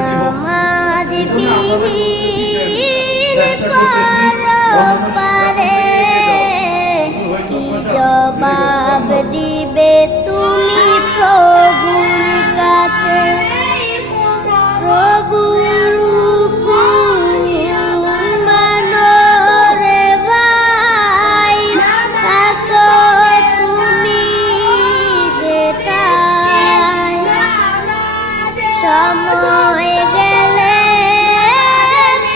নামাজ বিহীন পরপারে কি জবাব দিবে তুমি প্রভুর কাছে? প্রভুর হুকুম মানো রে ভাই, থাকো তুমি যেথায়। সময় গেলে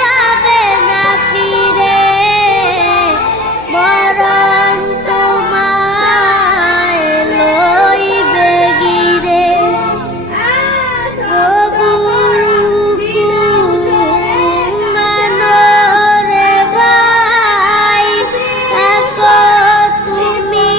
পাবে না ফিরে, বরং তোমায় লইবে গিরে। প্রভুর হুকুম মানো রে ভাই, থাকো তুমি।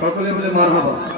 সকলে বলে মারহাবা।